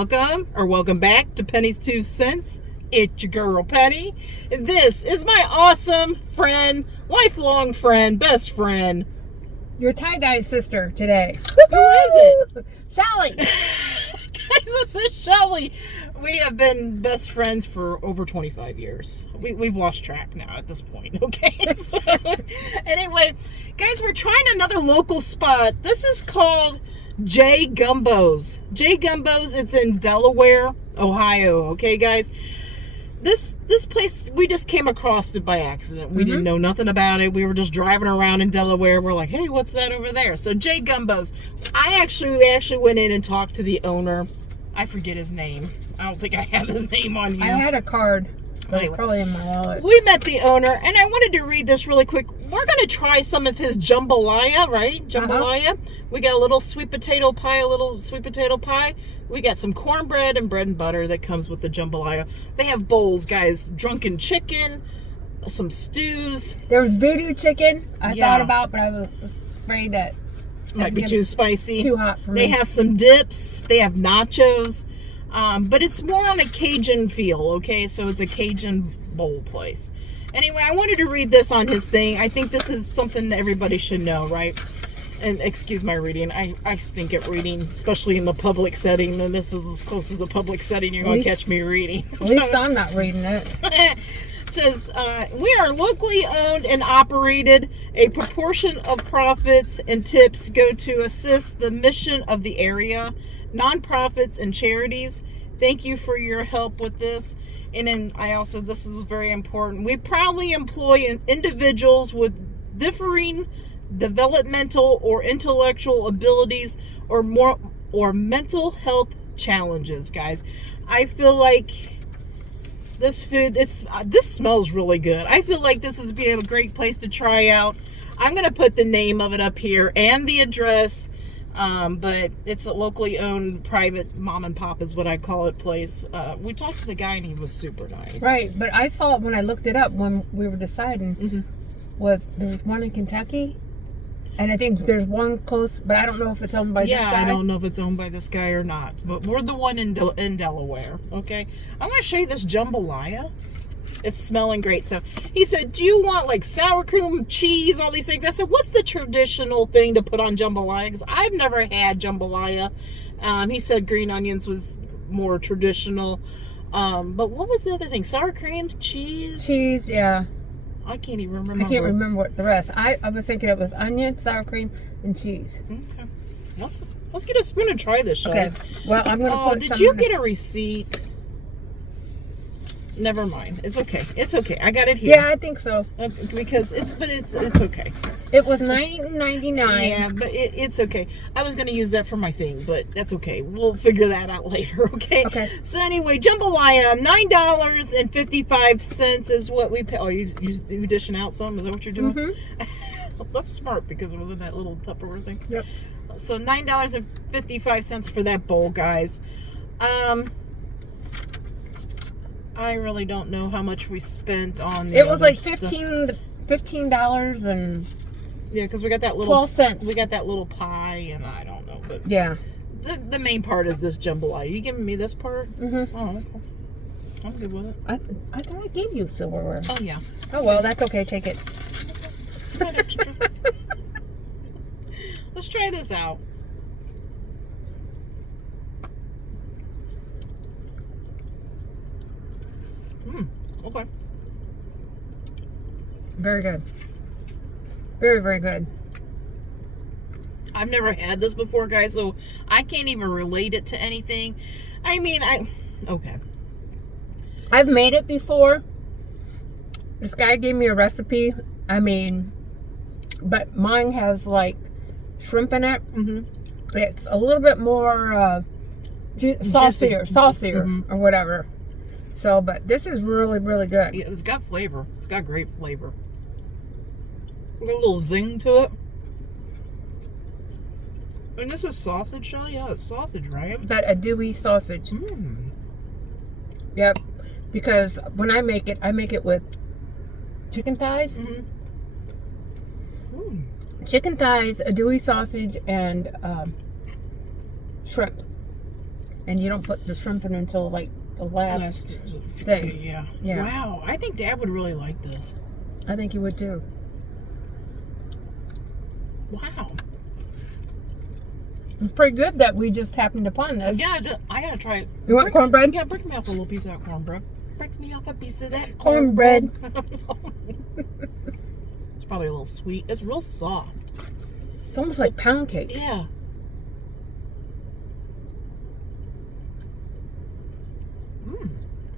welcome back to Penny's 2 Cents. It's your girl Penny. And this is my awesome friend, lifelong friend, best friend. Your tie-dye sister today. Who is it? Shelly. Guys, this is Shelly. We have been best friends for over 25 years. We've lost track now at this point, okay? So, anyway, guys, we're trying another local spot. This is called Jay Gumbos. Jay Gumbos, it's in Delaware, Ohio, okay, guys? This place, we just came across it by accident. We didn't know nothing about it. We were just driving around in Delaware. We're like, hey, what's that over there? So Jay Gumbos. We actually went in and talked to the owner. I forget his name. I don't think I have his name on here. I had a card. But it's probably in my wallet. We met the owner, and I wanted to read this really quick. We're going to try some of his jambalaya, right? Jambalaya. We got a little sweet potato pie, We got some cornbread and bread and butter that comes with the jambalaya. They have bowls, guys. Drunken chicken, some stews. There was voodoo chicken I thought about, but I was afraid that might be too spicy. Too hot for me. They have some dips. They have nachos. But it's more on a Cajun feel, okay? So it's a Cajun bowl place. Anyway, I wanted to read this on his thing. I think this is something that everybody should know, right? And excuse my reading. I stink at reading, especially in the public setting. And this is as close as a public setting you're going to catch me reading. At least I'm not reading it. It says, we are locally owned and operated. A proportion of profits and tips go to assist the mission of the area, nonprofits and charities. Thank you for your help with this. And then this was very important. We proudly employ individuals with differing developmental or intellectual abilities or mental health challenges, guys. I feel like this food, this smells really good. I feel like this would be a great place to try out. I'm going to put the name of it up here and the address. But it's a locally owned private mom and pop is what I call it place. We talked to the guy and he was super nice. Right, but I saw it when I looked it up when we were deciding. There was one in Kentucky, and I think there's one close, but I don't know if it's owned by this guy. Yeah, I don't know if it's owned by this guy or not, but we're the one in Delaware, okay? I'm going to show you this jambalaya. It's smelling great. So he said, do you want like sour cream, cheese, all these things? I said, what's the traditional thing to put on jambalaya? Because I've never had jambalaya. He said green onions was more traditional. But what was the other thing? Sour cream, cheese? Cheese, yeah. I can't even remember. I can't remember what the rest. I was thinking it was onion, sour cream, and cheese. Okay. Let's get a spoon and try this, shall Okay. Well, I'm going to put did you get a receipt? Never mind. It's okay. It's okay. I got it here. Yeah, I think so. Because it's okay. It was $9.99. Yeah, but it's okay. I was going to use that for my thing, but that's okay. We'll figure that out later, okay? Okay. So anyway, jambalaya, $9.55 is what we pay. Oh, you dishing out some? Is that what you're doing? That's smart because it was in that little Tupperware thing. Yep. So $9.55 for that bowl, guys. I really don't know how much we spent on the It was like $15 and yeah, because we got that little 12 cents. We got that little pie, and I don't know, but yeah, the main part is this jambalaya. You giving me this part? Oh, okay. I'm good with it. I thought I gave you silverware. Oh yeah. Oh well, that's okay. Take it. Let's try this out. Okay. Very good. Very, very good. I've never had this before, guys, so I can't even relate it to anything. I mean, okay. I've made it before. This guy gave me a recipe. But mine has like shrimp in it. It's a little bit more saucier or whatever. So, but this is really, really good. Yeah, it's got flavor. It's got great flavor. Got a little zing to it. And this is sausage, Shelly? Yeah, it's sausage, right? That andouille sausage. Yep. Because when I make it with chicken thighs. Chicken thighs, andouille sausage, and shrimp. And you don't put the shrimp in until like the last thing. Yeah. Yeah. Wow. I think Dad would really like this. I think you would too. Wow. It's pretty good that we just happened upon this. Yeah, I gotta try it. You want cornbread? Yeah, break me off a little piece of that cornbread. Break me off a piece of that Cornbread. It's probably a little sweet. It's real soft. It's almost like pound cake. Yeah.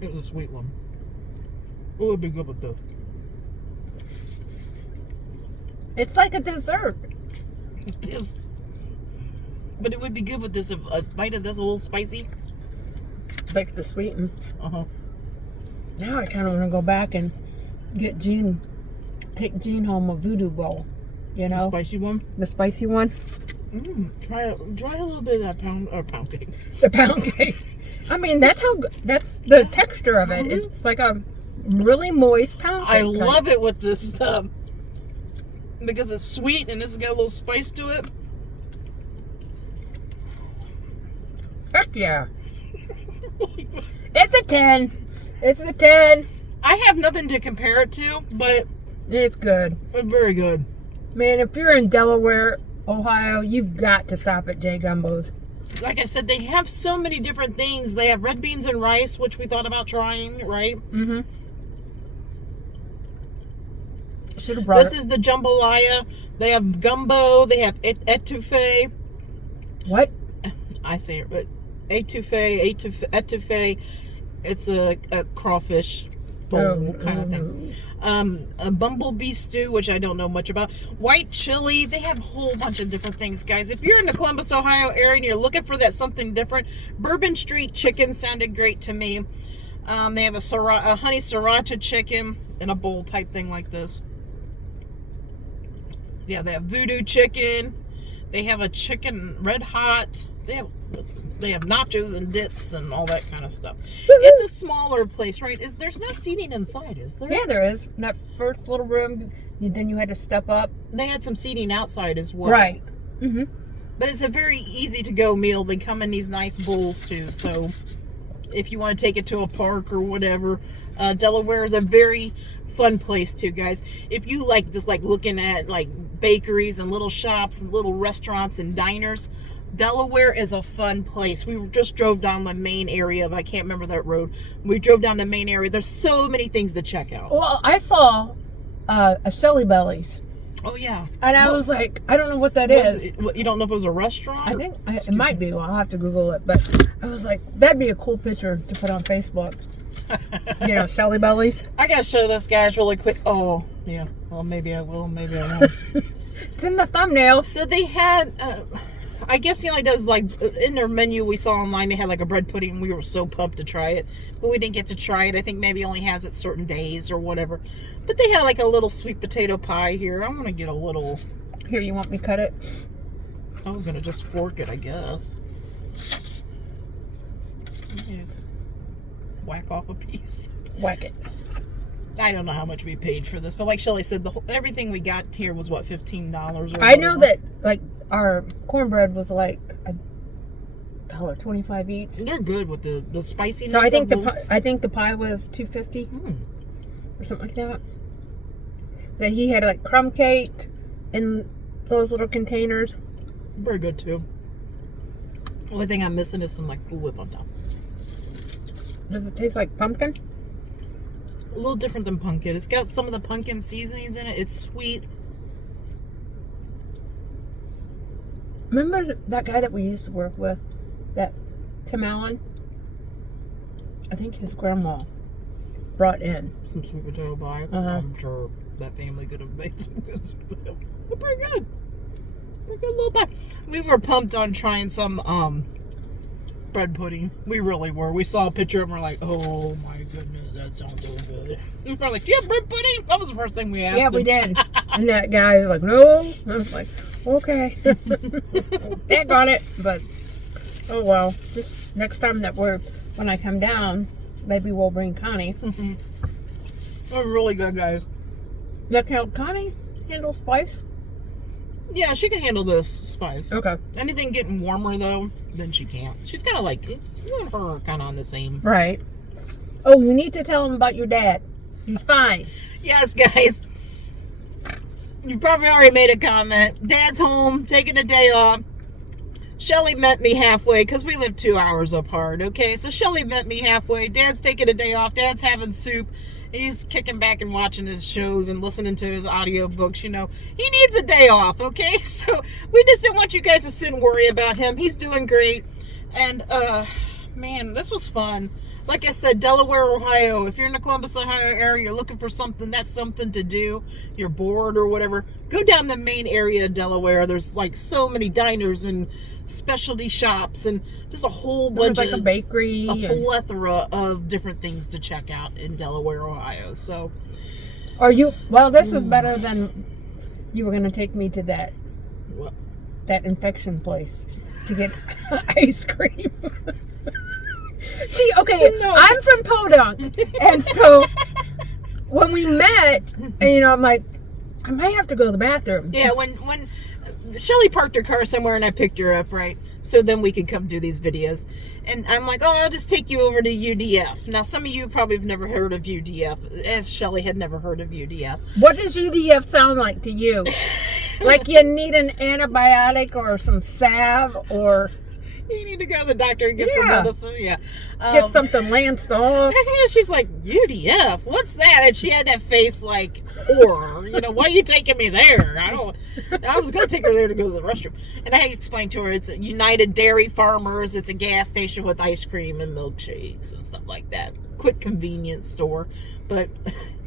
It was a sweet one. It would be good with this. It's like a dessert. It is. But it would be good with this. If a bite of this a little spicy. Like the sweeten. Uh-huh. Now I kind of want to go back and get take Jean home a voodoo bowl. You know? The spicy one? The spicy one. Try a little bit of that pound cake. The pound cake. I mean, that's the texture of it. Mm-hmm. It's like a really moist pound cake. I love it with this stuff. Because it's sweet and it's got a little spice to it. Heck yeah. It's a 10. It's a 10. I have nothing to compare it to, but it's good. It's very good. Man, if you're in Delaware, Ohio, you've got to stop at Jay Gumbos. Like I said, they have so many different things. They have red beans and rice, which we thought about trying, right? Mm-hmm. Should have brought This is the jambalaya. They have gumbo. They have etouffee. What? I say it, but etouffee. It's a crawfish bowl kind of thing. A bumblebee stew, which I don't know much about. White chili. They have a whole bunch of different things, guys. If you're in the Columbus, Ohio area and you're looking for that something different, Bourbon Street chicken sounded great to me. They have a honey sriracha chicken in a bowl type thing like this. Yeah, they have voodoo chicken. They have a chicken red hot. They have nachos and dips and all that kind of stuff. It's a smaller place, right? There's no seating inside, is there? Yeah, there is. In that first little room, then you had to step up. They had some seating outside as well. Right. Mm-hmm. But it's a very easy to go meal. They come in these nice bowls too. So if you want to take it to a park or whatever, Delaware is a very fun place too, guys. If you just like looking at like bakeries and little shops and little restaurants and diners, Delaware is a fun place. We just drove down the main area, but I can't remember that road. We drove down the main area. There's so many things to check out. Well, I saw a Shelly Belly's. Oh, yeah. And I was like, I don't know what that is. You don't know if it was a restaurant? I think it might be. Well, I'll have to Google it. But I was like, that'd be a cool picture to put on Facebook. You know, Shelly Belly's. I got to show this, guys, really quick. Oh, yeah. Well, maybe I will. Maybe I won't. It's in the thumbnail. So they had... I guess he only does, like, in their menu we saw online, they had, like, a bread pudding. We were so pumped to try it. But we didn't get to try it. I think maybe only has it certain days or whatever. But they had, like, a little sweet potato pie here. I'm going to get a little... Here, you want me to cut it? I was going to just fork it, I guess. Yes. Whack off a piece. Whack it. I don't know how much we paid for this. But like Shelly said, everything we got here was, what, $15 or whatever. I know that, like, our cornbread was like $1.25 each. They're good with the spiciness. So I think the pie was $2.50 or something like that. That he had like crumb cake in those little containers. Very good too. Only thing I'm missing is some like Cool Whip on top. Does it taste like pumpkin? A little different than pumpkin. It's got some of the pumpkin seasonings in it. It's sweet. Remember that guy that we used to work with? That Tim Allen? I think his grandma brought in Some sweet potato pie. I'm sure that family could have made some good sweet potato. They're pretty good. Pretty good little pie. We were pumped on trying some bread pudding. We really were. We saw a picture and we're like, oh my goodness, that sounds so good. We were like, do you have bread pudding? That was the first thing we asked him. we did. And that guy was like, no. I was like, okay. Daggone it. But, oh well. Just next time when I come down, maybe we'll bring Connie. They're really good, guys. Look how Connie handles spice. Yeah, she can handle this spice. Okay. Anything getting warmer though, then she can't. She's kind of like you and her are kind of on the same. Right. Oh, you need to tell him about your dad. He's fine. Yes, guys. You probably already made a comment. Dad's home, taking a day off. Shelly met me halfway because we live 2 hours apart. Okay, so Shelly met me halfway. Dad's taking a day off. Dad's having soup. He's kicking back and watching his shows and listening to his audiobooks. You know, he needs a day off. Okay, so we just didn't want you guys to sit and worry about him. He's doing great. And man, this was fun. Like I said, Delaware, Ohio. If you're in the Columbus, Ohio area, you're looking for something, that's something to do. You're bored or whatever. Go down the main area of Delaware. There's like so many diners and specialty shops and just a whole bunch like of a bakery, a plethora of different things to check out in Delaware, Ohio. So, are you? Well, this is better than you were going to take me to that infection place to get ice cream. See, okay, No. I'm from Podunk, and so when we met, you know, I'm like, I might have to go to the bathroom. yeah, when Shelly parked her car somewhere and I picked her up, right? So then we could come do these videos. And I'm like, oh, I'll just take you over to UDF. Now, some of you probably have never heard of UDF, as Shelly had never heard of UDF. What does UDF sound like to you? Like you need an antibiotic or some salve or You need to go to the doctor and get some Yeah. medicine. Yeah. get something lanced off. She's like, UDF? What's that? And she had that face like, horror. You know, why are you taking me there? I was going to take her there to go to the restroom. And I explained to her, it's a United Dairy Farmers. It's a gas station with ice cream and milkshakes and stuff like that. Quick convenience store. But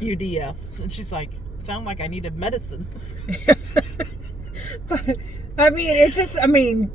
UDF. And she's like, sound like I needed medicine. But, I mean, it's just, I mean,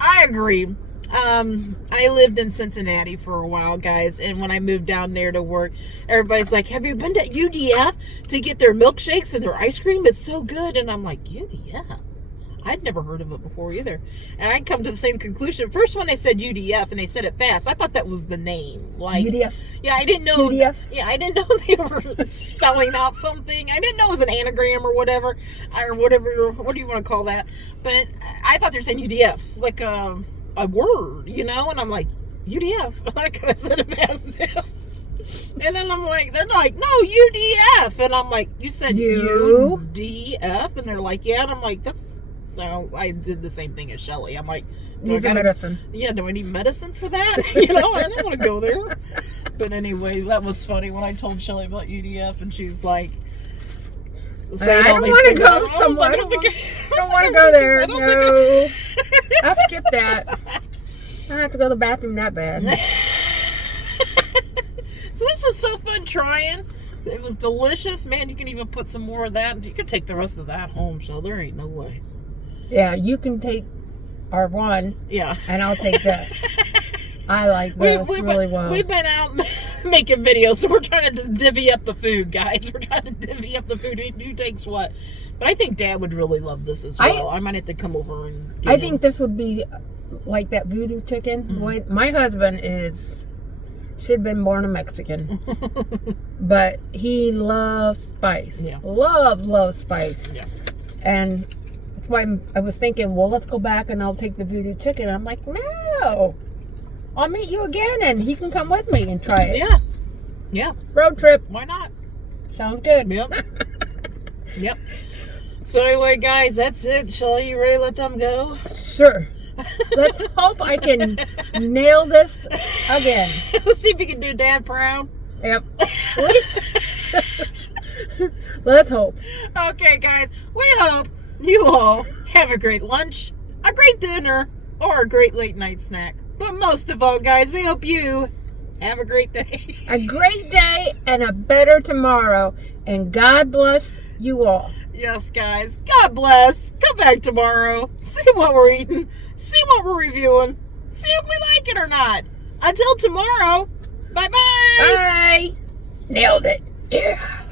I agree. I lived in Cincinnati for a while, guys, and when I moved down there to work, everybody's like, have you been to UDF to get their milkshakes and their ice cream? It's so good. And I'm like, UDF? I'd never heard of it before either. And I come to the same conclusion. First, when they said UDF and they said it fast, I thought that was the name. Like, UDF. Yeah, I didn't know. UDF? Yeah, I didn't know they were spelling out something. I didn't know it was an anagram or whatever. What do you want to call that? But I thought they were saying UDF, like a word, you know? And I'm like, UDF. I could have said it fast too. And then I'm like, they're like, no, UDF. And I'm like, you said UDF? And they're like, yeah. And I'm like, that's, so I did the same thing as Shelly. I'm like, Needs a medicine. Yeah, do I need medicine for that? You know, I didn't want to go there. But anyway, that was funny when I told Shelly about UDF and she's like, I don't want to go somewhere. I don't want to go there. No. I'll skip that. I don't have to go to the bathroom that bad. So this is so fun trying. It was delicious. Man, you can even put some more of that. You can take the rest of that home, so there ain't no way. Yeah, you can take our one. Yeah. And I'll take this. I like this really well. We've been out making videos, so we're trying to divvy up the food, guys. We're trying to divvy up the food. Who takes what? But I think Dad would really love this as well. I might have to come over and get think this would be like that voodoo chicken. Mm-hmm. My husband should have been born a Mexican. But he loves spice. Yeah. Loves spice. Yeah. And that's why I was thinking, well, let's go back and I'll take the voodoo chicken. I'm like, no. I'll meet you again and he can come with me and try it. Yeah. Yeah. Road trip. Why not? Sounds good. Yep. Yep. So anyway, guys, that's it. Shelly, you ready to let them go? Sure. Let's hope I can nail this again. Let's see if we can do Dad proud. Yep. At least. Let's hope. Okay, guys. We hope you all have a great lunch, a great dinner, or a great late night snack. But most of all, guys, we hope you have a great day. A great day and a better tomorrow. And God bless you all. Yes, guys. God bless. Come back tomorrow. See what we're eating. See what we're reviewing. See if we like it or not. Until tomorrow. Bye-bye. Bye. Nailed it. Yeah.